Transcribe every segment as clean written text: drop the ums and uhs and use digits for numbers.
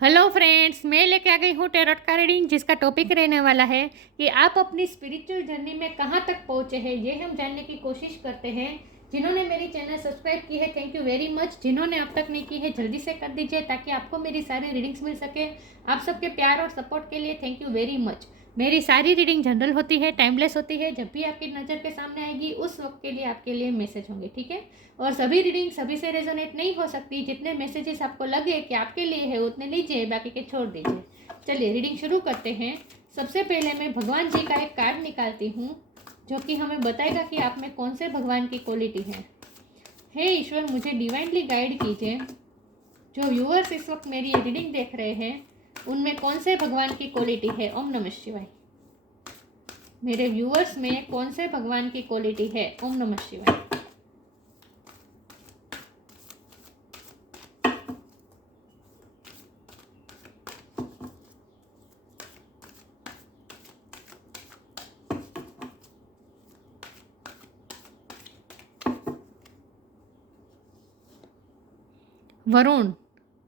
Hello friends, मैं लेके आ गई हूँ टैरोट का रीडिंग, जिसका टॉपिक रहने वाला है कि आप अपनी स्पिरिचुअल जर्नी में कहाँ तक पहुँचे हैं। ये हम जानने की कोशिश करते हैं। जिन्होंने मेरी चैनल सब्सक्राइब की है, थैंक यू वेरी मच। जिन्होंने अब तक नहीं की है, जल्दी से कर दीजिए ताकि आपको मेरी सारी रीडिंग्स मिल सके। आप सबके प्यार और सपोर्ट के लिए थैंक यू वेरी मच। मेरी सारी रीडिंग जनरल होती है, टाइमलेस होती है। जब भी आपकी नज़र के सामने आएगी उस वक्त के लिए आपके लिए मैसेज होंगे, ठीक है। और सभी रीडिंग सभी से रेजोनेट नहीं हो सकती। जितने मैसेजेस आपको लगे कि आपके लिए है उतने लीजिए, बाकी के छोड़ दीजिए। चलिए रीडिंग शुरू करते हैं। सबसे पहले मैं भगवान जी का एक कार्ड निकालती हूँ, जो कि हमें बताएगा कि आप में कौन से भगवान की क्वालिटी है। हे ईश्वर, मुझे डिवाइनली गाइड कीजिए। जो व्यूअर्स इस वक्त मेरी ये रीडिंग देख रहे हैं, उनमें कौन से भगवान की क्वालिटी है। ओम नमः शिवाय। मेरे व्यूअर्स में कौन से भगवान की क्वालिटी है। ओम नमः शिवाय। Varun,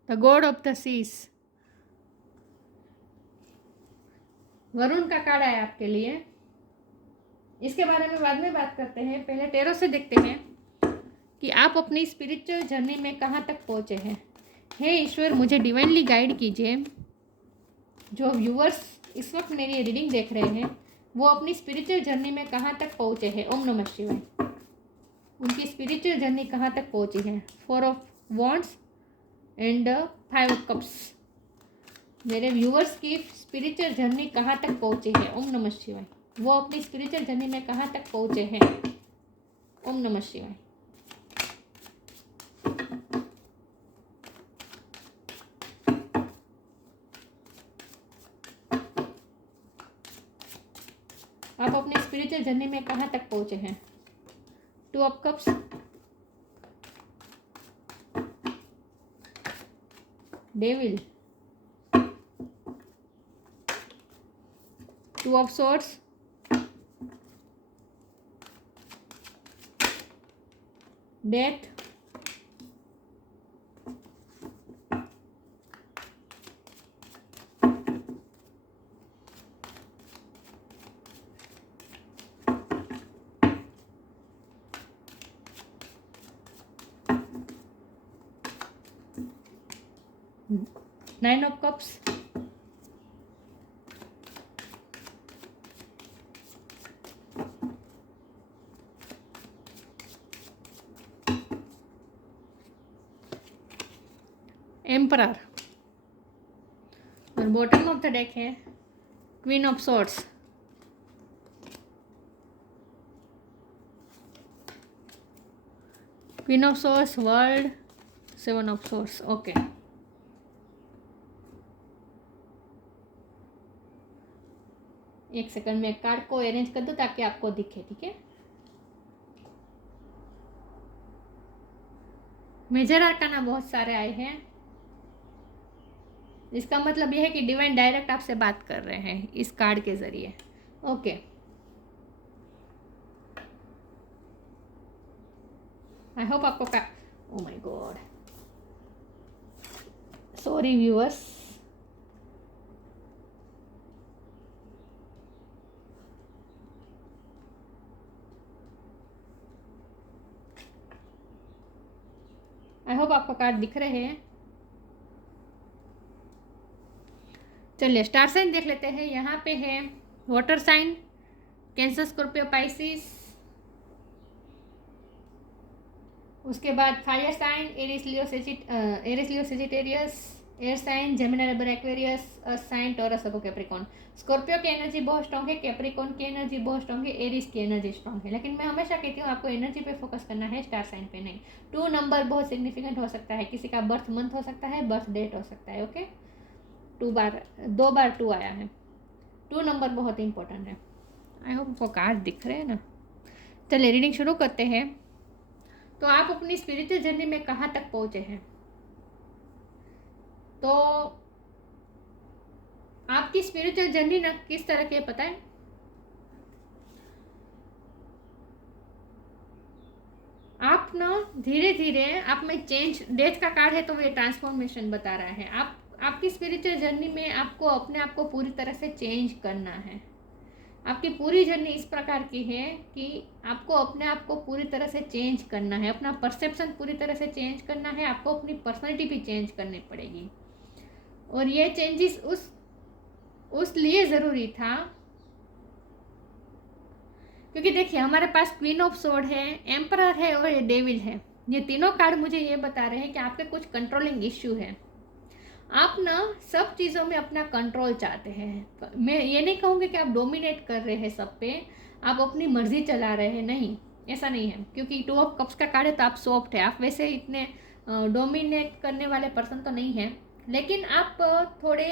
the god of the seas. Varun का कार्ड आया आपके लिए। इसके बारे में बाद में बात करते हैं, पहले टैरो से देखते हैं कि आप अपनी स्पिरिचुअल जर्नी में कहाँ तक पहुँचे हैं। हे ईश्वर, मुझे डिवाइनली गाइड कीजिए। जो व्यूअर्स इस वक्त मेरी रीडिंग देख रहे हैं, वो अपनी स्पिरिचुअल जर्नी में कहाँ तक पहुँचे हैं। ओम नमः शिवाय। उनकी स्पिरिचुअल जर्नी कहाँ तक पहुँची है। 4 of wands and 5 of cups. मेरे व्यूअर्स की स्पिरिचुअल जर्नी कहाँ तक पहुँची है। ओम नमः शिवाय। वो अपनी स्पिरिचुअल जर्नी में कहाँ तक पहुँचे हैं। ओम नमः शिवाय। आप अपनी स्पिरिचुअल जर्नी में कहाँ तक पहुँचे हैं। 2 of cups, devil, 2 of swords, death, 9 of cups, emperor, और बॉटम ऑफ द डेक है queen of swords. Queen of swords, world, 7 of swords. Okay, एक सेकंड में कार्ड को अरेंज कर दूं ताकि आपको दिखे, ठीक है। मेजर आर्काना बहुत सारे आए हैं। इसका मतलब यह है कि डिवाइन डायरेक्ट आपसे बात कर रहे हैं इस कार्ड के जरिए। ओके, आई होप आपको का oh my God, sorry viewers. I hope आपको कार्ड दिख रहे हैं। चलिए स्टार साइन देख लेते हैं। यहाँ पे है water sign, Cancer, Scorpio, Pisces. उसके बाद fire sign, Aries, Leo, Sagittarius. Air sign, Gemini, Libra, Aquarius. Earth sign, Taurus, और कैप्रिकॉन। स्कॉर्पियो की एनर्जी बहुत स्ट्रॉन्ग है, कैप्रिकॉन की एनर्जी बहुत स्ट्रॉन्ग है, एरिस की एनर्जी स्ट्रॉन्ग है। लेकिन मैं हमेशा कहती हूँ आपको एनर्जी पे फोकस करना है, स्टार साइन पे नहीं। 2 नंबर बहुत सिग्निफिकेंट हो सकता है। किसी का बर्थ मंथ हो सकता है, बर्थ डेट हो सकता है। ओके, 2 बार 2 आया है। 2 नंबर बहुत इंपॉर्टेंट है। आई होप वो कार्ड दिख रहे हैं ना। चलिए रीडिंग शुरू करते हैं। तो आप अपनी स्पिरिचुअल जर्नी में कहाँ तक पहुँचे हैं। तो आपकी स्पिरिचुअल जर्नी ना किस तरह की है पता है। आप ना धीरे धीरे आप में चेंज, डेथ का कार्ड है तो ये ट्रांसफॉर्मेशन बता रहा है। आप आपकी स्पिरिचुअल जर्नी में आपको अपने आप को पूरी तरह से चेंज करना है। आपकी पूरी जर्नी इस प्रकार की है कि आपको अपने आप को पूरी तरह से चेंज करना है, अपना परसेप्शन पूरी तरह से चेंज करना है, आपको अपनी पर्सनैलिटी भी चेंज करनी पड़ेगी। और ये चेंजेस उस लिए ज़रूरी था क्योंकि देखिए हमारे पास क्वीन ऑफ सोर्ड है, एम्परर है और ये डेविल है। ये तीनों कार्ड मुझे ये बता रहे हैं कि आपके कुछ कंट्रोलिंग इश्यू है। आप ना सब चीज़ों में अपना कंट्रोल चाहते हैं। मैं ये नहीं कहूँगी कि आप डोमिनेट कर रहे हैं सब पे, आप अपनी मर्जी चला रहे हैं, नहीं, ऐसा नहीं है। क्योंकि 2 ऑफ कप्स का कार्ड है तो आप सॉफ्ट है, आप वैसे इतने डोमिनेट करने वाले पर्सन तो नहीं हैं, लेकिन आप थोड़े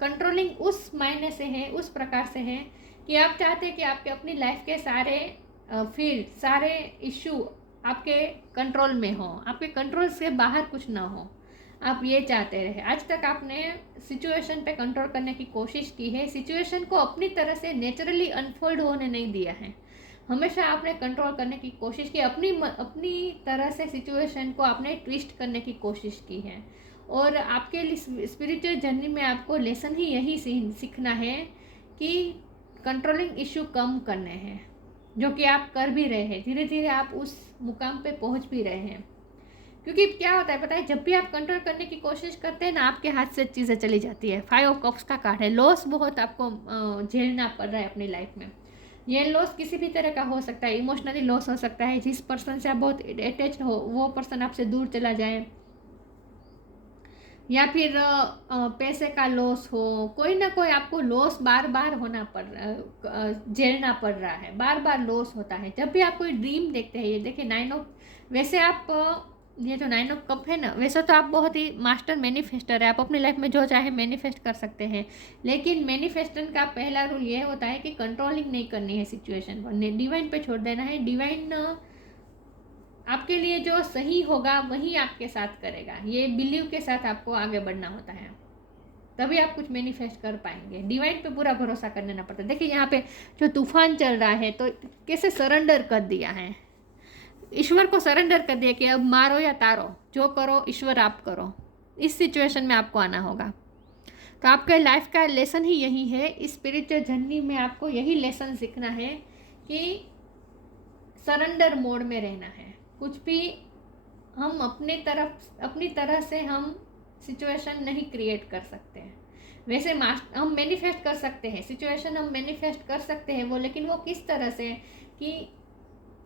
कंट्रोलिंग उस मायने से है, उस प्रकार से है कि आप चाहते हैं कि आपके अपनी लाइफ के सारे फील्ड, सारे इश्यू आपके कंट्रोल में हो, आपके कंट्रोल से बाहर कुछ ना हो, आप ये चाहते रहे। आज तक आपने सिचुएशन पे कंट्रोल करने की कोशिश की है, सिचुएशन को अपनी तरह से नेचुरली अनफोल्ड होने नहीं दिया है। हमेशा आपने कंट्रोल करने की कोशिश की, अपनी तरह से सिचुएशन को आपने ट्विस्ट करने की कोशिश की है। और आपके लिए स्पिरिचुअल जर्नी में आपको लेसन ही यही सीखना है कि कंट्रोलिंग इशू कम करने हैं, जो कि आप कर भी रहे हैं। धीरे धीरे आप उस मुकाम पे पहुंच भी रहे हैं। क्योंकि क्या होता है पता है, जब भी आप कंट्रोल करने की कोशिश करते हैं ना, आपके हाथ से चीज़ें चली जाती है। 5 ऑफ कप्स का कार्ड है, लॉस बहुत आपको झेलना पड़ रहा है अपनी लाइफ में। ये लॉस किसी भी तरह का हो सकता है, इमोशनली लॉस हो सकता है, जिस पर्सन से आप बहुत अटैच हो वो पर्सन आपसे दूर चला जाए, या फिर पैसे का लॉस हो, कोई ना कोई आपको लॉस बार बार होना पड़ रहा, झेलना पड़ रहा है, बार बार लॉस होता है। जब भी आप कोई ड्रीम देखते हैं, ये देखिए 9 ऑफ, वैसे आप ये जो 9 ऑफ कप है ना, वैसे तो आप बहुत ही मास्टर मैनिफेस्टर है, आप अपनी लाइफ में जो चाहे मैनिफेस्ट कर सकते हैं। लेकिन मैनिफेस्टन का पहला रूल ये होता है कि कंट्रोलिंग नहीं करनी है सिचुएशन को, डिवाइन पे छोड़ देना है। डिवाइन आपके लिए जो सही होगा वही आपके साथ करेगा, ये बिलीव के साथ आपको आगे बढ़ना होता है, तभी आप कुछ मैनिफेस्ट कर पाएंगे। डिवाइन पे पूरा भरोसा करने ना पड़ता। देखिए यहाँ पे जो तूफान चल रहा है तो कैसे सरेंडर कर दिया है, ईश्वर को सरेंडर कर दिया कि अब मारो या तारो, जो करो ईश्वर आप करो। इस सिचुएशन में आपको आना होगा। तो आपके लाइफ का लेसन ही यही है, इस स्पिरिचुअल जर्नी में आपको यही लेसन सीखना है कि सरेंडर मोड में रहना है। कुछ भी हम अपनी तरह से हम सिचुएशन नहीं क्रिएट कर सकते हैं। वैसे हम मैनिफेस्ट कर सकते हैं, सिचुएशन हम मैनिफेस्ट कर सकते हैं वो, लेकिन वो किस तरह से कि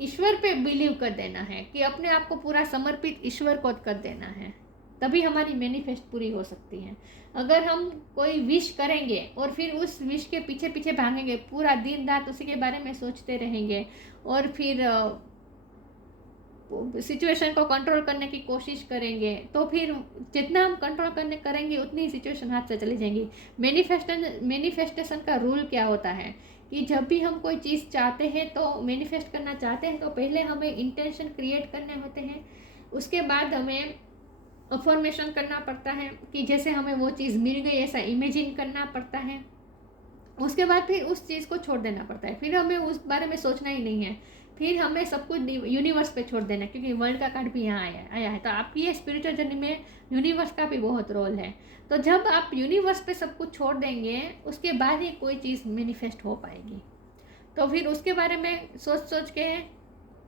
ईश्वर पे बिलीव कर देना है, कि अपने आप को पूरा समर्पित ईश्वर को कर देना है, तभी हमारी मैनिफेस्ट पूरी हो सकती है। अगर हम कोई विश करेंगे और फिर उस विश के पीछे पीछे भागेंगे, पूरा दिन रात उसी के बारे में सोचते रहेंगे और फिर सिचुएशन को कंट्रोल करने की कोशिश करेंगे, तो फिर जितना हम कंट्रोल करने करेंगे उतनी ही सिचुएशन हाथ से चली जाएंगी। मैनिफेस्टेशन का रूल क्या होता है कि जब भी हम कोई चीज़ चाहते हैं, तो मैनिफेस्ट करना चाहते हैं, तो पहले हमें इंटेंशन क्रिएट करने होते हैं, उसके बाद हमें अफर्मेशन करना पड़ता है कि जैसे हमें वो चीज़ मिल गई ऐसा इमेजिन करना पड़ता है, उसके बाद फिर उस चीज़ को छोड़ देना पड़ता है, फिर हमें उस बारे में सोचना ही नहीं है, फिर हमें सब कुछ यूनिवर्स पे छोड़ देना है, क्योंकि वर्ल्ड का कार्ड भी यहाँ आया है। तो आपकी स्पिरिचुअल जर्नी में यूनिवर्स का भी बहुत रोल है। तो जब आप यूनिवर्स पे सब कुछ छोड़ देंगे, उसके बाद ही कोई चीज़ मैनिफेस्ट हो पाएगी। तो फिर उसके बारे में सोच के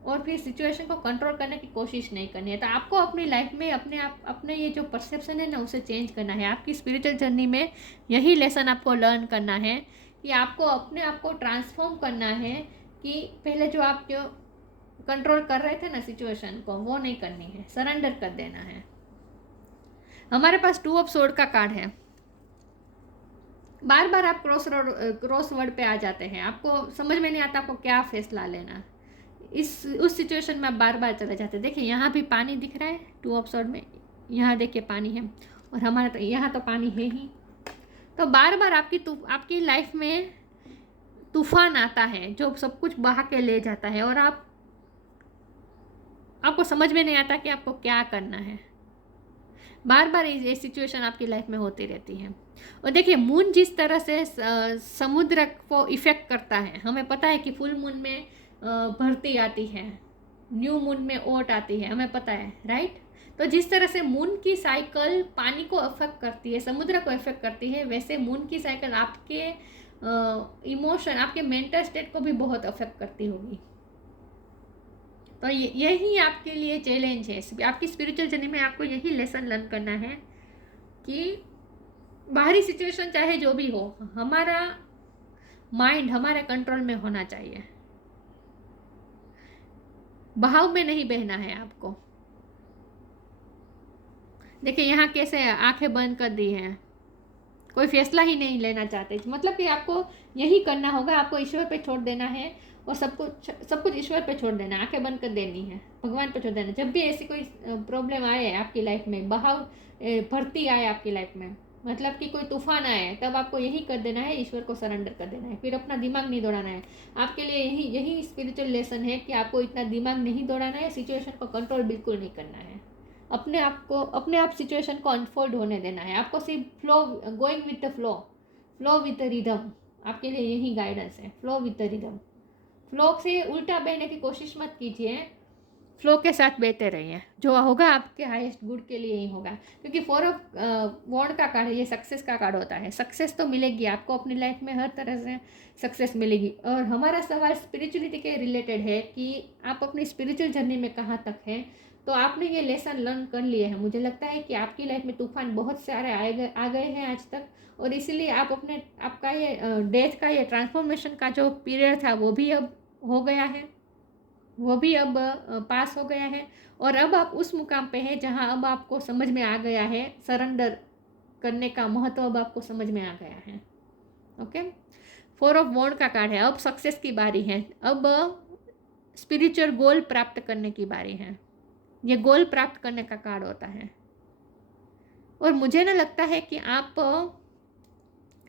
और फिर सिचुएशन को कंट्रोल करने की कोशिश नहीं करनी है। तो आपको अपनी लाइफ में अपने ये जो परसेप्शन है ना, उसे चेंज करना है। आपकी स्पिरिचुअल जर्नी में यही लेसन आपको लर्न करना है कि आपको अपने आप को ट्रांसफॉर्म करना है, कि पहले जो आप जो कंट्रोल कर रहे थे ना सिचुएशन को, वो नहीं करनी है, सरेंडर कर देना है। हमारे पास 2 ऑफ सोर्ड का कार्ड है। बार बार आप क्रॉस वर्ड पे आ जाते हैं, आपको समझ में नहीं आता आपको क्या फैसला लेना, उस सिचुएशन में आप बार बार चले जाते हैं। देखिए यहाँ भी पानी दिख रहा है 2 ऑफ सोर्ड में, यहाँ देखिए पानी है, और हमारे तो यहाँ तो पानी है ही। तो बार बार आपकी लाइफ में तूफान आता है जो सब कुछ बहा के ले जाता है, और आपको समझ में नहीं आता कि आपको क्या करना है। बार बार ये सिचुएशन आपकी लाइफ में होती रहती है। और देखिए मून जिस तरह से समुद्र को इफेक्ट करता है, हमें पता है कि फुल मून में भरती आती है, न्यू मून में ओट आती है, हमें पता है, राइट। तो जिस तरह से मून की साइकिल पानी को अफेक्ट करती है, समुद्र को अफेक्ट करती है, वैसे मून की साइकिल आपके इमोशन, आपके मेंटल स्टेट को भी बहुत अफेक्ट करती होगी। तो यही आपके लिए चैलेंज है, आपकी स्पिरिचुअल जर्नी में आपको यही लेसन लर्न करना है कि बाहरी सिचुएशन चाहे जो भी हो, हमारा माइंड हमारे कंट्रोल में होना चाहिए, बहाव में नहीं बहना है आपको। देखिए यहाँ कैसे आंखें बंद कर दी हैं, कोई फैसला ही नहीं लेना चाहते, मतलब कि आपको यही करना होगा, आपको ईश्वर पे छोड़ देना है और सब कुछ ईश्वर पे छोड़ देना, आंखें बंद कर देनी है, भगवान पे छोड़ देना। जब भी ऐसी कोई प्रॉब्लम आए आपकी लाइफ में, बहाव भर्ती आए आपकी लाइफ में, मतलब कि कोई तूफान आए, तब आपको यही कर देना है, ईश्वर को सरेंडर कर देना है, फिर अपना दिमाग नहीं दौड़ाना है। आपके लिए यही स्पिरिचुअल लेसन है कि आपको इतना दिमाग नहीं दौड़ाना है, सिचुएशन को कंट्रोल बिल्कुल नहीं करना है, अपने आप सिचुएशन को अनफोल्ड होने देना है। आपको सिर्फ flow, going with the flow with the rhythm, आपके लिए यही गाइडेंस है, flow with the rhythm. Flow से उल्टा बहने की कोशिश मत कीजिए, फ्लो के साथ बहते रहिए, जो होगा आपके हाईएस्ट गुड के लिए ही होगा। क्योंकि 4 ऑफ वॉन्ड का कार्ड है, ये सक्सेस का कार्ड होता है। सक्सेस तो मिलेगी आपको अपनी लाइफ में, हर तरह से सक्सेस मिलेगी। और हमारा सवाल स्पिरिचुअलिटी के रिलेटेड है कि आप अपनी स्पिरिचुअल जर्नी में कहाँ तक हैं। तो आपने ये लेसन लर्न कर लिए हैं, मुझे लगता है कि आपकी लाइफ में तूफान बहुत सारे आ गए हैं आज तक, और इसीलिए आप आपका ये डेथ का, ये ट्रांसफॉर्मेशन का जो पीरियड था वो भी अब हो गया है, वो भी अब पास हो गया है। और अब आप उस मुकाम पे हैं जहां अब आपको समझ में आ गया है सरेंडर करने का महत्व, अब आपको समझ में आ गया है। ओके, 4 ऑफ वॉन्ड का कार्ड है, अब सक्सेस की बारी है, अब स्पिरिचुअल गोल प्राप्त करने की बारी है। ये गोल प्राप्त करने का कार्ड होता है। और मुझे ना लगता है कि आप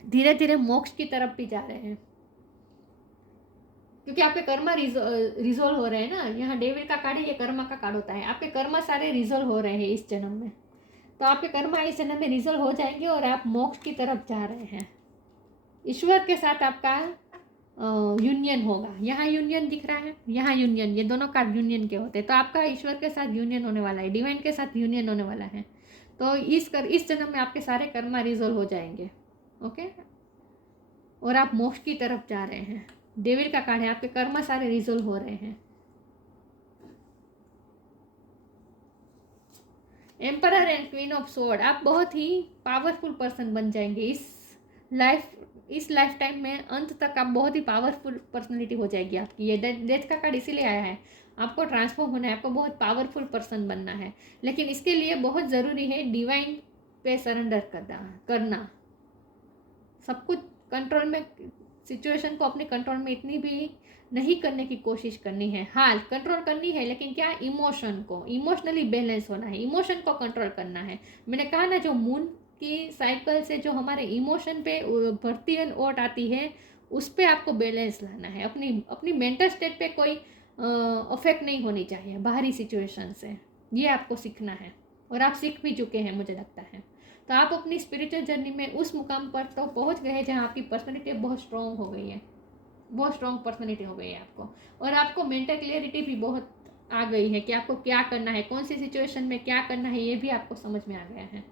धीरे धीरे मोक्ष की तरफ भी जा रहे हैं, क्योंकि आपके कर्मा रिजोल्व हो रहे हैं ना। यहाँ डेविल का कार्ड है, ये कर्मा का कार्ड होता है। आपके कर्मा सारे रिजोल्व हो रहे हैं इस जन्म में, तो आपके कर्मा इस जन्म में रिजोल्व हो जाएंगे और आप मोक्ष की तरफ जा रहे हैं। ईश्वर के साथ आपका यूनियन होगा। यहाँ यूनियन दिख रहा है, यहाँ यूनियन, ये दोनों कार्ड यूनियन के होते हैं। तो आपका ईश्वर के साथ यूनियन होने वाला है, डिवाइन के साथ यूनियन होने वाला है। तो इस जन्म में आपके सारे कर्मा रिजोल्व हो जाएंगे। ओके, और आप मोक्ष की तरफ जा रहे हैं। डेविल का कार्ड है, आपके कर्मा सारे रिजोल्व हो रहे हैं। Emperor and queen of sword, आप बहुत ही पावरफुल पर्सन बन जाएंगे इस लाइफ टाइम में। अंत तक आप बहुत ही पावरफुल पर्सनैलिटी हो जाएगी आपकी। ये डेथ का कार्ड इसीलिए आया है, आपको ट्रांसफॉर्म होना है, आपको बहुत पावरफुल पर्सन बनना है। लेकिन इसके लिए बहुत ज़रूरी है डिवाइन पे सरेंडर करना, सब कुछ कंट्रोल में, सिचुएशन को अपने कंट्रोल में इतनी भी नहीं करने की कोशिश करनी है। हाँ, कंट्रोल करनी है, लेकिन क्या, इमोशन को, इमोशनली बैलेंस होना है, इमोशन को कंट्रोल करना है। मैंने कहा ना, जो मून की साइकिल से जो हमारे इमोशन पे बढ़ती ओट आती है, उस पर आपको बैलेंस लाना है। अपनी मेंटल स्टेट पे कोई अफेक्ट नहीं होनी चाहिए बाहरी सिचुएशन से, ये आपको सीखना है, और आप सीख भी चुके हैं मुझे लगता है। तो आप अपनी स्पिरिचुअल जर्नी में उस मुकाम पर तो पहुंच गए जहां आपकी पर्सनैलिटी बहुत स्ट्रॉन्ग हो गई है, बहुत स्ट्रॉन्ग पर्सनैलिटी हो गई है आपको। और आपको मेंटल क्लियरिटी भी बहुत आ गई है कि आपको क्या करना है, कौन सी सिचुएशन में क्या करना है, ये भी आपको समझ में आ गया है।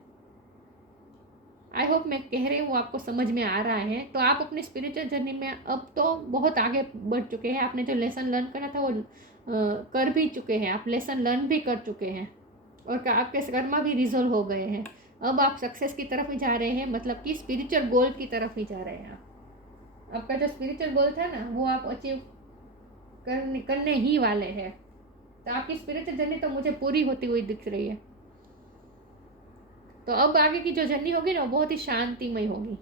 आई होप मैं कह रही हूँ आपको समझ में आ रहा है। तो आप अपनी स्पिरिचुअल जर्नी में अब तो बहुत आगे बढ़ चुके हैं। आपने जो लेसन लर्न करा था वो कर भी चुके हैं, आप लेसन लर्न भी कर चुके हैं, और आपके कर्मा भी रिजोल्व हो गए हैं। अब आप सक्सेस की तरफ ही जा रहे हैं, मतलब कि स्पिरिचुअल गोल की तरफ ही जा रहे हैं। आपका जो स्पिरिचुअल गोल था ना, वो आप अचीव करने ही वाले हैं। तो आपकी स्पिरिचुअल जर्नी तो मुझे पूरी होती हुई दिख रही है। तो अब आगे की जो जर्नी होगी ना, वो बहुत ही शांतिमय होगी,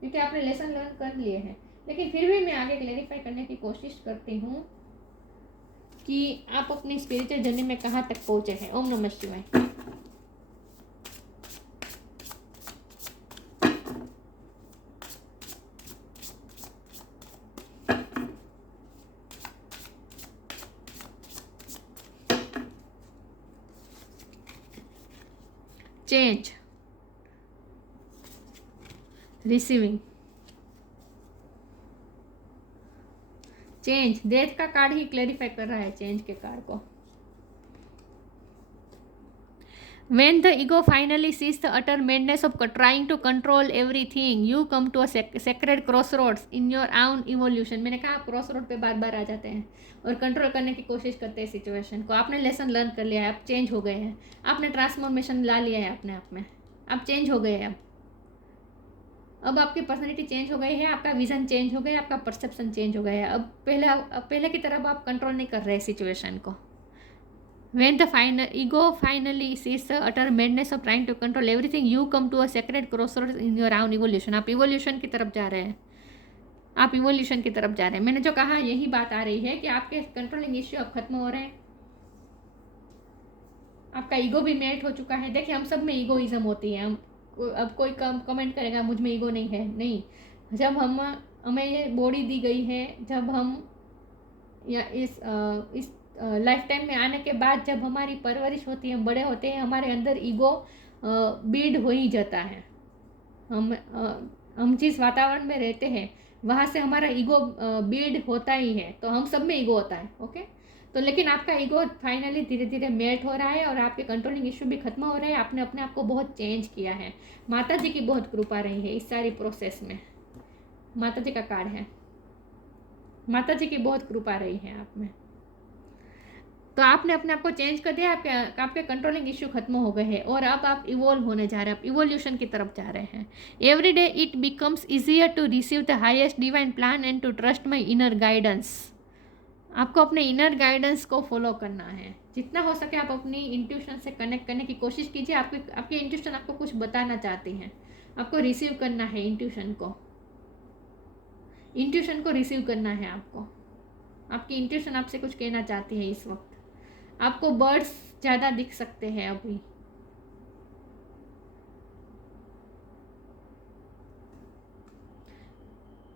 क्योंकि आपने लेसन लर्न कर लिए हैं। लेकिन फिर भी मैं आगे क्लेरिफाई करने की कोशिश करती हूँ कि आप अपनी स्पिरिचुअल जर्नी में कहाँ तक पहुँचे हैं। ओम नमः शिवाय। चेंज, रिसीविंग, चेंज, डेथ का कार्ड ही क्लेरिफाई कर रहा है चेंज के कार्ड को। When the ego finally sees the utter madness of trying to control everything, you come to a sacred crossroads in your own evolution. मैंने कहा आप cross road पे बार बार आ जाते हैं और कंट्रोल करने की कोशिश करते हैं सिचुएशन को. आपने लेसन लर्न कर लिया है, आप चेंज हो गए हैं, आपने ट्रांसफॉर्मेशन ला लिया है अपने आप में, आप चेंज हो गए हैं. अब आपकी पर्सनैलिटी चेंज हो गई है, आपका विजन चेंज हो गया, आपका परसेप्शन चेंज हो गया है. अब पहले की तरह आप कंट्रोल नहीं कर रहे सिचुएशन को. When the ego finally sees the utter madness of trying to control everything, you come to a sacred crossroads in your own evolution. आप इवोल्यूशन की तरफ जा रहे हैं, आप इवोल्यूशन की तरफ जा रहे हैं. मैंने जो कहा यही बात आ रही है कि आपके कंट्रोलिंग इश्यू अब खत्म हो रहे हैं, आपका ईगो भी मेल्ट हो चुका है. देखिए हम सब में ईगोइज्म होती है. अब कोई कमेंट करेगा मुझ में ईगो नहीं है, नहीं. जब हमें ये बॉडी दी गई है, जब हम या इस लाइफ टाइम में आने के बाद जब हमारी परवरिश होती है, हम बड़े होते हैं, हमारे अंदर ईगो बिल्ड हो ही जाता है. हम जिस वातावरण में रहते हैं वहाँ से हमारा ईगो बिल्ड होता ही है. तो हम सब में ईगो होता है. ओके. तो लेकिन आपका ईगो फाइनली धीरे धीरे मेल्ट हो रहा है और आपके कंट्रोलिंग इशू भी खत्म हो रहे हैं. आपने अपने आप को बहुत चेंज किया है. माता जी की बहुत कृपा रही है इस सारी प्रोसेस में. माता जी का कार्ड है, माता जी की बहुत कृपा रही है आप में. तो आपने अपने आप को चेंज कर दिया, आपके कंट्रोलिंग इश्यू खत्म हो गए हैं और अब आप इवॉल्व होने जा रहे हैं, आप इवोल्यूशन की तरफ जा रहे हैं. Every day it becomes easier to receive the highest divine plan and to trust my inner guidance. आपको अपने इनर गाइडेंस को फॉलो करना है. जितना हो सके आप अपनी इंट्यूशन से कनेक्ट करने की कोशिश कीजिए. आपकी इंट्यूशन आपको कुछ बताना चाहती हैं, आपको रिसीव करना है इंट्यूशन को रिसीव करना है आपको. आपकी इंट्यूशन आपसे कुछ कहना चाहती है इस वक्त. आपको बर्ड्स ज़्यादा दिख सकते हैं अभी.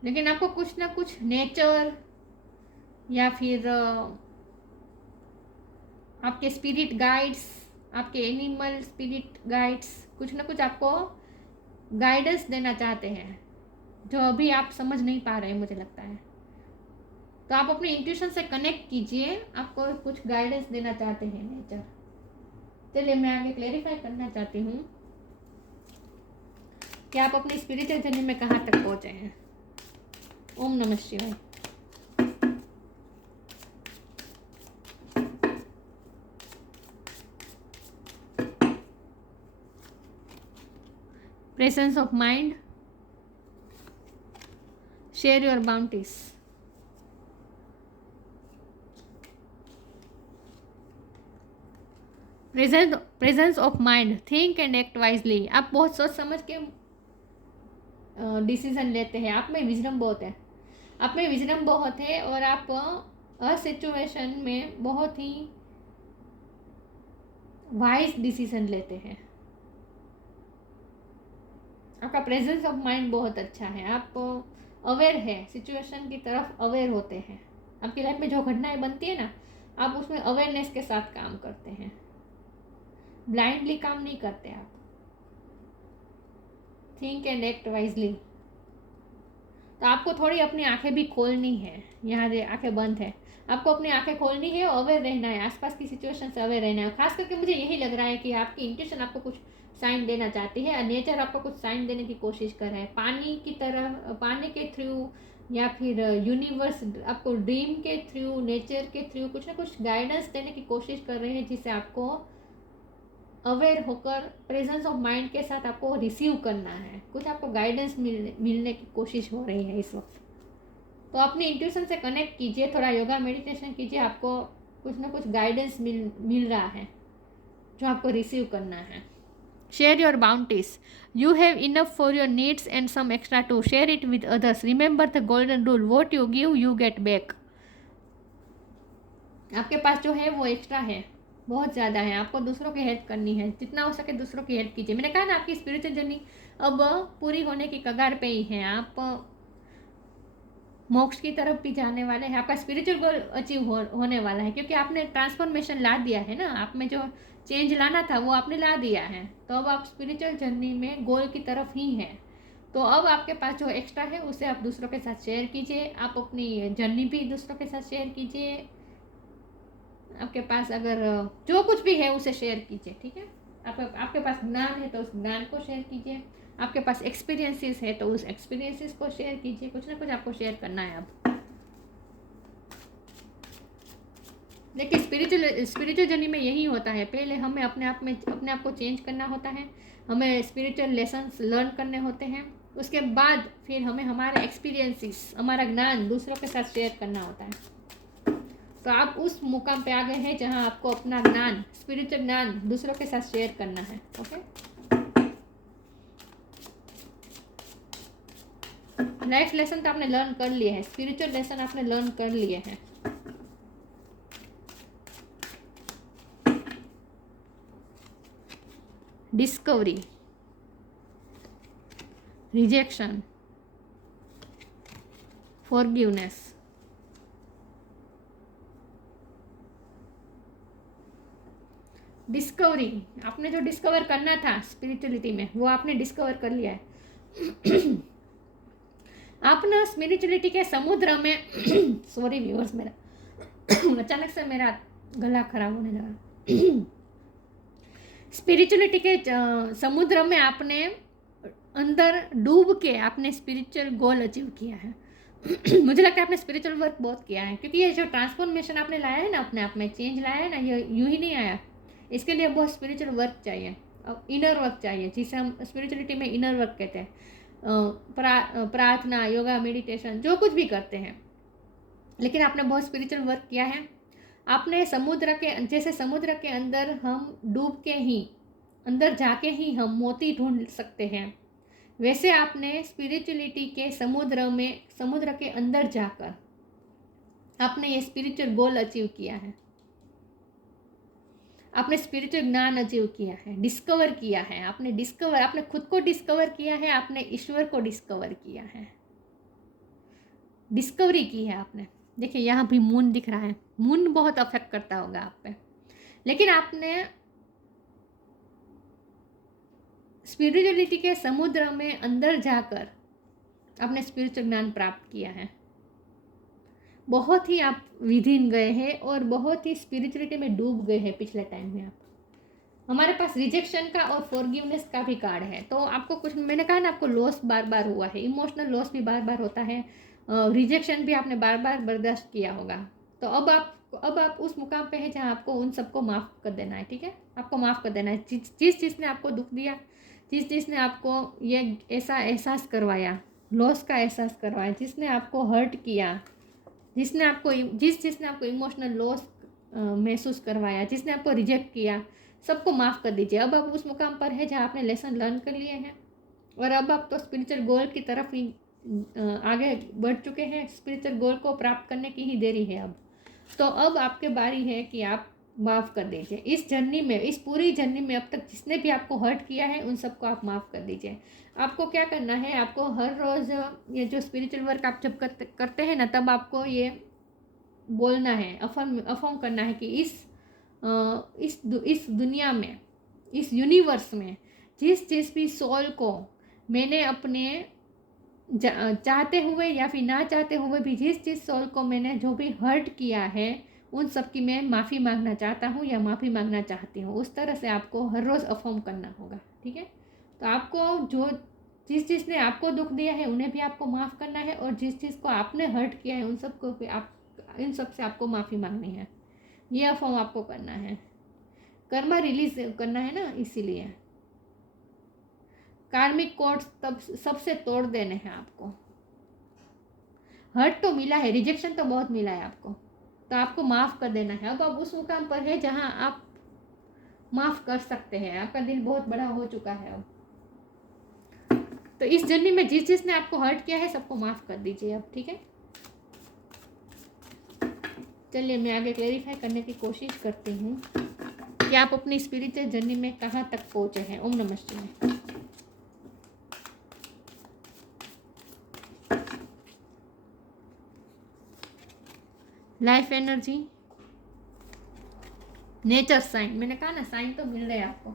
लेकिन आपको कुछ ना कुछ नेचर या फिर आपके स्पिरिट गाइड्स, आपके एनिमल स्पिरिट गाइड्स कुछ ना कुछ आपको गाइडेंस देना चाहते हैं जो अभी आप समझ नहीं पा रहे हैं, मुझे लगता है. तो आप अपने इंट्यूशन से कनेक्ट कीजिए, आपको कुछ गाइडेंस देना चाहते हैं नेचर. चलिए मैं आगे क्लेरिफाई करना चाहती हूँ कि आप अपनी स्पिरिचुअल जर्नी में कहाँ तक पहुँचे हैं. ओम नमः शिवाय. Presence of mind, share your bounties. Presence of mind, think and act wisely. आप बहुत सोच समझ के डिसीजन लेते हैं. आप में विजडम बहुत है, आप में विजडम बहुत है और आप हर सिचुएशन में बहुत ही वाइज डिसीजन लेते हैं. आपका प्रेजेंस ऑफ माइंड बहुत अच्छा है. आप अवेयर है, सिचुएशन की तरफ अवेयर होते हैं. आपकी लाइफ में जो घटनाएं बनती है ना, आप उसमें अवेयरनेस के साथ काम करते हैं, ब्लाइंडली काम नहीं करते आप. Think and act wisely. तो आपको थोड़ी अपनी आंखें भी खोलनी है. यहाँ आंखें बंद है, आपको अपनी आंखें खोलनी है, अवेयर रहना है, आसपास की सिचुएशन से अवेयर रहना है. खास करके मुझे यही लग रहा है कि आपकी इंट्यूशन आपको कुछ साइन देना चाहती है, नेचर आपको कुछ साइन देने की कोशिश कर रहा है. पानी की तरह, पानी के थ्रू या फिर यूनिवर्स आपको ड्रीम के थ्रू, नेचर के थ्रू कुछ ना कुछ गाइडेंस देने की कोशिश कर रहे हैं, जिससे आपको अवेयर होकर प्रेजेंस ऑफ माइंड के साथ आपको रिसीव करना है. कुछ आपको गाइडेंस मिलने की कोशिश हो रही है इस वक्त. तो अपनी इंट्यूशन से कनेक्ट कीजिए, थोड़ा योगा मेडिटेशन कीजिए, आपको कुछ ना कुछ गाइडेंस मिल रहा है जो आपको रिसीव करना है. Share your bounties. You have enough for your needs and some extra to share it with others. Remember the golden rule, what you give you get back. आपके पास जो है वो एक्स्ट्रा है, बहुत ज़्यादा है. आपको दूसरों की हेल्प करनी है, जितना हो सके दूसरों की हेल्प कीजिए. मैंने कहा ना आपकी स्पिरिचुअल जर्नी अब पूरी होने की कगार पे ही है. आप मोक्ष की तरफ भी जाने वाले हैं. आपका स्पिरिचुअल गोल अचीव होने वाला है, क्योंकि आपने ट्रांसफॉर्मेशन ला दिया है ना. आप में जो चेंज लाना था वो आपने ला दिया है. तो अब आप स्पिरिचुअल जर्नी में गोल की तरफ ही हैं. तो अब आपके पास जो एक्स्ट्रा है उसे आप दूसरों के साथ शेयर कीजिए. आप अपनी जर्नी भी दूसरों के साथ शेयर कीजिए. आपके पास अगर जो कुछ भी है उसे शेयर कीजिए, ठीक है. आपके पास ज्ञान है तो उस ज्ञान को शेयर कीजिए, आपके पास एक्सपीरियंसेस है तो उस एक्सपीरियंसेस को शेयर कीजिए। कुछ ना कुछ आपको शेयर करना है। अब देखिए, स्पिरिचुअल जर्नी में यही होता है, पहले हमें अपने आप को चेंज करना होता है, हमें स्पिरिचुअल लेसन्स लर्न करने होते हैं, उसके बाद फिर हमें हमारे एक्सपीरियंसेस, हमारा ज्ञान दूसरों के साथ शेयर करना होता है। तो आप उस मुकाम पे आ गए हैं जहां आपको अपना ज्ञान, स्पिरिचुअल ज्ञान दूसरों के साथ शेयर करना है। ओके, लाइफ लेसन तो आपने लर्न कर लिए हैं, स्पिरिचुअल लेसन आपने लर्न कर लिए हैं। डिस्कवरी, रिजेक्शन, फॉरगिवनेस, डिस्कवरी, आपने जो डिस्कवर करना था स्पिरिचुअलिटी में वो आपने डिस्कवर कर लिया है। आप ना स्पिरिचुअलिटी के समुद्र में सॉरी व्यूअर्स, मेरा अचानक से मेरा गला खराब होने लगा। स्पिरिचुअलिटी के समुद्र में आपने अंदर डूब के आपने स्पिरिचुअल गोल अचीव किया है। मुझे लगता है आपने स्पिरिचुअल वर्क बहुत किया है, क्योंकि ये जो ट्रांसफॉर्मेशन आपने लाया है ना, अपने आप में चेंज लाया है ना, ये यूं ही नहीं आया। इसके लिए बहुत स्पिरिचुअल वर्क चाहिए, इनर वर्क चाहिए, जिसे हम स्पिरिचुअलिटी में इनर वर्क कहते हैं। प्रार्थना, योगा, मेडिटेशन, जो कुछ भी करते हैं, लेकिन आपने बहुत स्पिरिचुअल वर्क किया है। आपने समुद्र के जैसे समुद्र के अंदर हम डूब के ही, अंदर जाके ही हम मोती ढूंढ सकते हैं, वैसे आपने स्पिरिचुअलिटी के समुद्र के अंदर जाकर आपने ये स्पिरिचुअल गोल अचीव किया है। आपने स्पिरिचुअल ज्ञान अचीव किया है, डिस्कवर किया है। आपने खुद को डिस्कवर किया है, आपने ईश्वर को डिस्कवर किया है, डिस्कवरी की है आपने। देखिए यहाँ भी मून दिख रहा है, मून बहुत अफेक्ट करता होगा आप पे, लेकिन आपने स्पिरिचुअलिटी के समुद्र में अंदर जाकर आपने स्पिरिचुअल ज्ञान प्राप्त किया है। बहुत ही आप विधिन गए हैं और बहुत ही स्पिरिचुअलिटी में डूब गए हैं पिछले टाइम में। आप, हमारे पास रिजेक्शन का और फॉरगिवनेस का भी कार्ड है। तो आपको कुछ, मैंने कहा ना, आपको लॉस बार बार हुआ है, इमोशनल लॉस भी बार बार होता है, रिजेक्शन भी आपने बार बार बर्दाश्त किया होगा। तो अब आप उस मुकाम पे हैं जहाँ आपको उन सबको माफ़ कर देना है। ठीक है, आपको माफ़ कर देना है। जिस चीज़ ने आपको दुख दिया, जिस चीज़ ने आपको ये ऐसा एहसास करवाया, लॉस का एहसास करवाया, जिसने आपको हर्ट किया, जिस चीज़ ने आपको इमोशनल लॉस महसूस करवाया, जिसने आपको रिजेक्ट किया, सबको माफ़ कर दीजिए। अब आप उस मुकाम पर है जहाँ आपने लेसन लर्न कर लिए हैं और अब आप तो स्पिरिचुअल गोल की तरफ ही आगे बढ़ चुके हैं। स्पिरिचुअल गोल को प्राप्त करने की ही देरी है अब। तो अब आपके बारी है कि आप माफ़ कर दीजिए। इस जर्नी में, इस पूरी जर्नी में अब तक जिसने भी आपको हर्ट किया है उन सबको आप माफ़ कर दीजिए। आपको क्या करना है, आपको हर रोज़ ये जो स्पिरिचुअल वर्क आप जब करते हैं ना, तब आपको ये बोलना है, अफर्म करना है कि इस दुनिया में, इस यूनिवर्स में जिस भी सोल को मैंने अपने चाहते हुए या फिर ना चाहते हुए भी जिस सोल को मैंने जो भी हर्ट किया है, उन सब की मैं माफ़ी मांगना चाहता हूँ या माफ़ी मांगना चाहती हूँ। उस तरह से आपको हर रोज़ अफर्म करना होगा। ठीक है, तो आपको जिस चीज़ ने आपको दुख दिया है उन्हें भी आपको माफ़ करना है, और जिस चीज़ को आपने हर्ट किया है उन सबको भी इन सब से आपको माफ़ी मांगनी है। ये अफर्म आपको करना है। कर्मा रिलीज करना है ना, इसीलिए कार्मिक कोड्स तब सबसे तोड़ देने हैं आपको। हर्ट तो मिला है, रिजेक्शन तो बहुत मिला है आपको, तो आपको माफ़ कर देना है। अब आप उस मुकाम पर है जहां आप माफ़ कर सकते हैं। आपका दिल बहुत बड़ा हो चुका है अब। तो इस जर्नी में जिस ने आपको हर्ट किया है सबको माफ़ कर दीजिए अब। ठीक है, चलिए मैं आगे क्लेरिफाई करने की कोशिश करती हूँ कि आप अपनी स्पिरिचुअल जर्नी में कहाँ तक पहुँचे हैं। ओम नमः शिवाय। लाइफ एनर्जी, नेचर साइन, मैंने कहा ना साइन तो मिल रहे हैं आपको।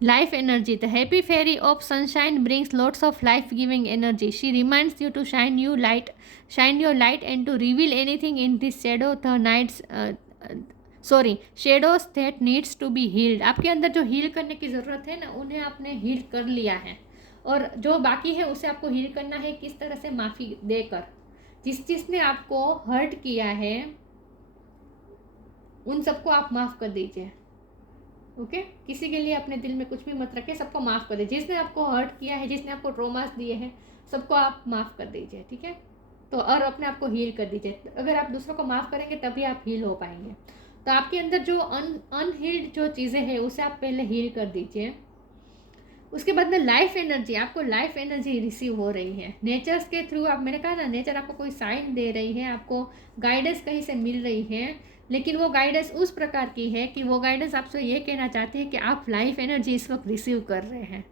Life energy. The happy fairy of sunshine brings lots of life-giving energy. She reminds you to shine your light and to reveal anything in this shadow. The shadows that needs to be healed. आपके अंदर जो heal करने की ज़रूरत है ना, उन्हें आपने हील कर लिया है, और जो बाकी है उसे आपको हील करना है। किस तरह से? माफ़ी देकर। जिसने आपको हर्ट किया है उन सबको आप माफ़ कर दीजिए। ओके, किसी के लिए अपने दिल में कुछ भी मत रखें, सबको माफ़ कर दीजिए। जिसने आपको हर्ट किया है, जिसने आपको ट्रॉमास दिए हैं, सबको आप माफ़ कर दीजिए। ठीक है, तो और अपने आप को हील कर दीजिए। अगर आप दूसरों को माफ़ करेंगे तभी आप हील हो पाएंगे। तो आपके अंदर जो अनहील्ड जो चीज़ें हैं उसे आप पहले हील कर दीजिए। उसके बाद में लाइफ एनर्जी, आपको लाइफ एनर्जी रिसीव हो रही है नेचर्स के थ्रू। आप, मैंने कहा ना, नेचर आपको कोई साइन दे रही है, आपको गाइडेंस कहीं से मिल रही है, लेकिन वो गाइडेंस उस प्रकार की है कि वो गाइडेंस आपसे ये कहना चाहते हैं कि आप लाइफ एनर्जी इस वक्त रिसीव कर रहे हैं।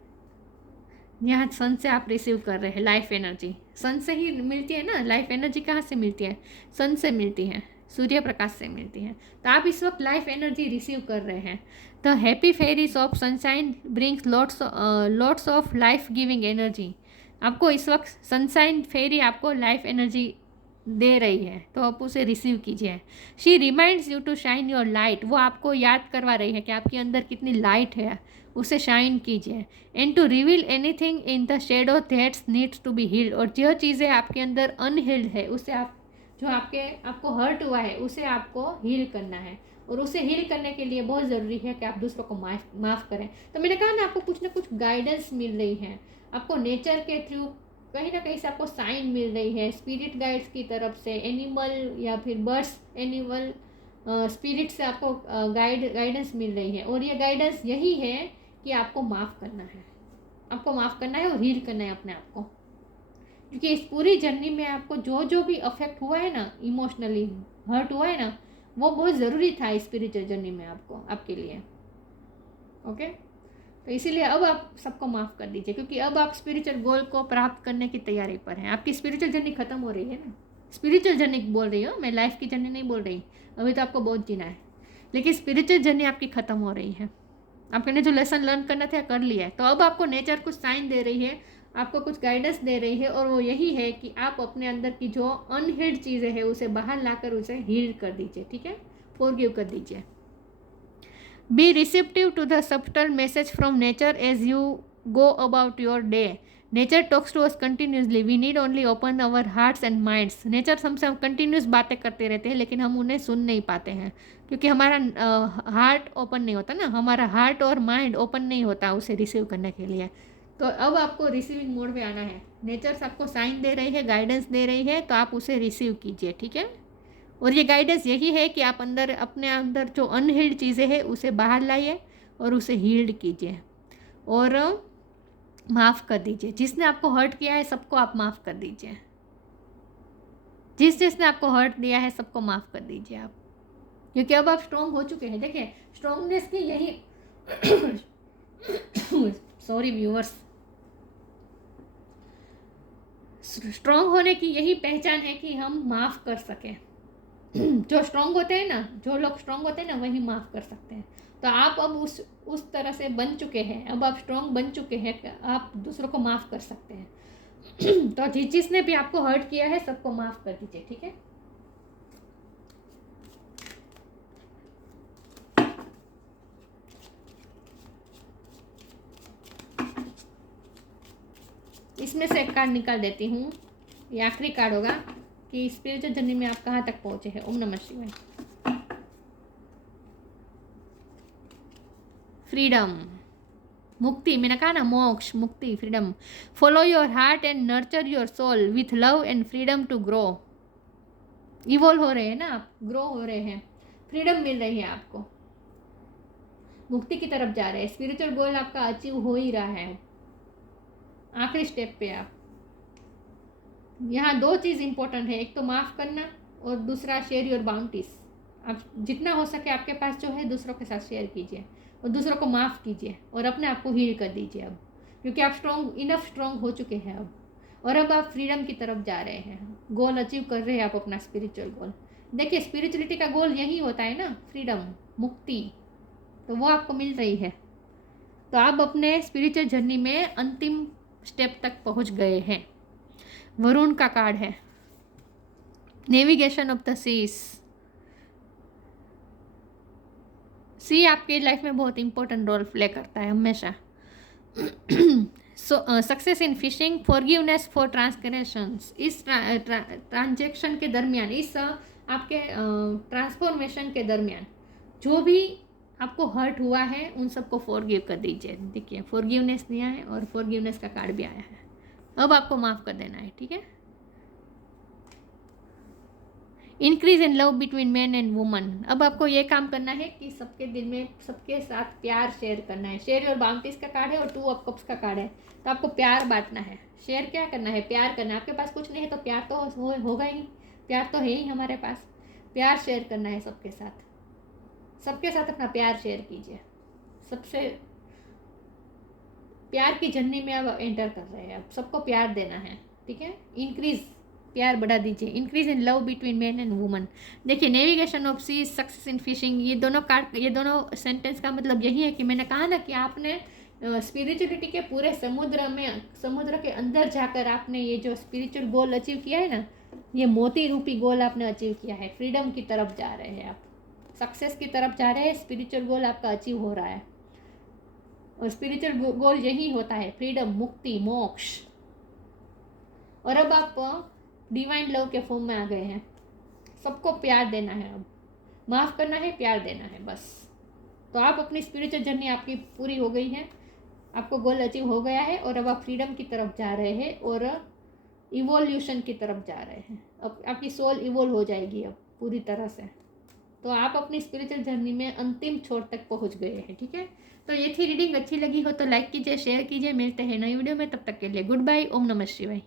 यहाँ सन से आप रिसीव कर रहे हैं लाइफ एनर्जी। सन से ही मिलती है ना लाइफ एनर्जी। कहाँ से मिलती है? सन से मिलती है, सूर्य प्रकाश से मिलती है। तो आप इस वक्त लाइफ एनर्जी रिसीव कर रहे हैं। The happy fairies of sunshine brings lots of life giving energy. आपको इस वक्त सनशाइन फेरी आपको लाइफ एनर्जी दे रही है, तो आप उसे रिसीव कीजिए। She reminds you to shine your light. वो आपको याद करवा रही है कि आपके अंदर कितनी लाइट है, उसे शाइन कीजिए। And to reveal anything in the shadow that's needs to be healed. और जो चीज़ें आपके अंदर अनहील्ड है, उसे आप, जो आपको हर्ट हुआ है, उसे आपको हील करना है। और उसे हील करने के लिए बहुत ज़रूरी है कि आप दूसरों को माफ़ करें। तो मैंने कहा ना, आपको कुछ ना कुछ गाइडेंस मिल रही है, आपको नेचर के थ्रू कहीं ना कहीं से आपको साइन मिल रही है, स्पिरिट गाइड्स की तरफ से, एनिमल या फिर बर्ड्स, एनिमल स्पिरिट से आपको गाइडेंस मिल रही है। और ये गाइडेंस यही है कि आपको माफ़ करना है, आपको माफ़ करना है और हील करना है अपने आप को। क्योंकि इस पूरी जर्नी में आपको जो जो भी अफेक्ट हुआ है ना, इमोशनली हर्ट हुआ है ना, वो बहुत ज़रूरी था स्पिरिचुअल जर्नी में आपको, आपके लिए। ओके, तो इसीलिए अब आप सबको माफ़ कर दीजिए, क्योंकि अब आप स्पिरिचुअल गोल को प्राप्त करने की तैयारी पर हैं। आपकी स्पिरिचुअल जर्नी खत्म हो रही है ना। स्पिरिचुअल जर्नी बोल रही हूँ मैं, लाइफ की जर्नी नहीं बोल रही। अभी तो आपको बहुत जीना है, लेकिन स्पिरिचुअल जर्नी आपकी ख़त्म हो रही है। आपने जो लेसन लर्न करना था कर लिया है। तो अब आपको नेचर कुछ साइन दे रही है, आपको कुछ गाइडेंस दे रही है, और वो यही है कि आप अपने अंदर की जो अनहील्ड चीज़ें हैं उसे बाहर लाकर उसे हील कर दीजिए। ठीक है, फॉरगिव कर दीजिए। Be receptive to the subtle message from nature as you go about your day. Nature talks to us continuously, we need only open our hearts and minds. Nature हमसे कंटिन्यूस बातें करते रहते हैं, लेकिन हम उन्हें सुन नहीं पाते हैं, क्योंकि हमारा हार्ट ओपन नहीं होता ना, हमारा हार्ट और माइंड ओपन नहीं होता उसे रिसीव करने के लिए। तो अब आपको रिसीविंग मोड में आना है। नेचर आपको साइन दे रही है, गाइडेंस दे रही है, तो आप उसे रिसीव कीजिए। ठीक है, और ये गाइडेंस यही है कि आप अंदर, अपने अंदर जो अनहील्ड चीज़ें हैं उसे बाहर लाइए और उसे हील्ड कीजिए और माफ़ कर दीजिए। जिसने आपको हर्ट किया है सबको आप माफ़ कर दीजिए। जिसने आपको हर्ट दिया है सबको माफ़ कर दीजिए आप, क्योंकि अब आप स्ट्रॉन्ग हो चुके हैं। देखिए, स्ट्रॉन्गनेस की यही सॉरी व्यूअर्स, स्ट्रॉन्ग होने की यही पहचान है कि हम माफ़ कर सकें। जो स्ट्रॉन्ग होते हैं ना, जो लोग स्ट्रॉन्ग होते हैं ना, वही माफ़ कर सकते हैं। तो आप अब उस तरह से बन चुके हैं, अब आप स्ट्रॉन्ग बन चुके हैं, आप दूसरों को माफ़ कर सकते हैं। तो जिसने भी आपको हर्ट किया है सबको माफ़ कर दीजिए। ठीक है, इसमें से एक कार्ड निकाल देती हूँ, ये आखिरी कार्ड होगा कि स्पिरिचुअल जर्नी में आप कहाँ तक पहुँचे हैं। ओम नमः शिवाय। फ्रीडम, मुक्ति, मैंने कहा ना, मोक्ष, मुक्ति, freedom. Follow your heart and nurture your soul with love and freedom to grow. Evolve हो रहे हैं ना आप, ग्रो हो रहे हैं, फ्रीडम मिल रही है आपको, मुक्ति की तरफ जा रहे हैं। स्पिरिचुअल गोल आपका अचीव हो ही रहा है। आखिरी स्टेप पे आप, यहाँ दो चीज़ इंपॉर्टेंट है, एक तो माफ़ करना और दूसरा शेयर योर बाउंटीज। आप जितना हो सके आपके पास जो है दूसरों के साथ शेयर कीजिए और दूसरों को माफ़ कीजिए और अपने आप को हील कर दीजिए अब, क्योंकि आप स्ट्रॉन्ग हो चुके हैं अब, और अब आप फ्रीडम की तरफ जा रहे हैं, गोल अचीव कर रहे हैं आप अपना स्पिरिचुअल गोल। देखिए, स्पिरिचुअलिटी का गोल यही होता है ना, फ्रीडम, मुक्ति, तो वो आपको मिल रही है। तो आप अपने स्पिरिचुअल जर्नी में अंतिम स्टेप तक पहुंच गए हैं। वरुण का कार्ड है, नेविगेशन ऑफ द सीज। सी आपकी लाइफ में बहुत इंपॉर्टेंट रोल प्ले करता है हमेशा। Success in fishing, forgiveness for transgressions. इस ट्रांजेक्शन के दरमियान, इस आपके ट्रांसफॉर्मेशन के दरमियान जो भी आपको हर्ट हुआ है उन सबको फॉरगिव कर दीजिए। देखिए फॉरगिवनेस दिया है और फॉरगिवनेस का कार्ड भी आया है। अब आपको माफ़ कर देना है, ठीक है। Increase in love between man and woman. अब आपको ये काम करना है कि सबके दिल में सबके साथ प्यार शेयर करना है। शेयर और बाउंटीज का कार्ड है और 2 ऑफ कप्स का कार्ड है। तो आपको प्यार बांटना है। शेयर क्या करना है? प्यार करना है। आपके पास कुछ नहीं है तो प्यार तो होगा ही। प्यार तो है ही हमारे पास। प्यार शेयर करना है सबके साथ। सबके साथ अपना प्यार शेयर कीजिए। सबसे प्यार की जर्नी में अब एंटर कर रहे हैं। अब सबको प्यार देना है, ठीक है। इंक्रीज, प्यार बढ़ा दीजिए। Increase in love between man and woman. देखिए navigation of sea, success in fishing, ये दोनों कार्ड, ये दोनों सेंटेंस का मतलब यही है कि मैंने कहा ना कि आपने स्पिरिचुअलिटी के पूरे समुद्र के अंदर जाकर आपने ये जो स्पिरिचुअल गोल अचीव किया है ना, ये मोती रूपी गोल आपने अचीव किया है। फ्रीडम की तरफ जा रहे हैं आप, सक्सेस की तरफ जा रहे हैं। स्पिरिचुअल गोल आपका अचीव हो रहा है और स्पिरिचुअल गोल यही होता है, फ्रीडम, मुक्ति, मोक्ष। और अब आप डिवाइन लव के फॉर्म में आ गए हैं। सबको प्यार देना है, अब माफ़ करना है, प्यार देना है, बस। तो आप अपनी स्पिरिचुअल जर्नी आपकी पूरी हो गई है। आपको गोल अचीव हो गया है और अब आप फ्रीडम की तरफ जा रहे हैं और इवोल्यूशन की तरफ जा रहे हैं। अब आपकी सोल इवोल्व हो जाएगी अब पूरी तरह से। तो आप अपनी स्पिरिचुअल जर्नी में अंतिम छोर तक पहुंच गए हैं, ठीक है। तो ये थी रीडिंग। अच्छी लगी हो तो लाइक कीजिए, शेयर कीजिए। मिलते हैं नई वीडियो में, तब तक के लिए गुड बाय। ओम नमः शिवाय।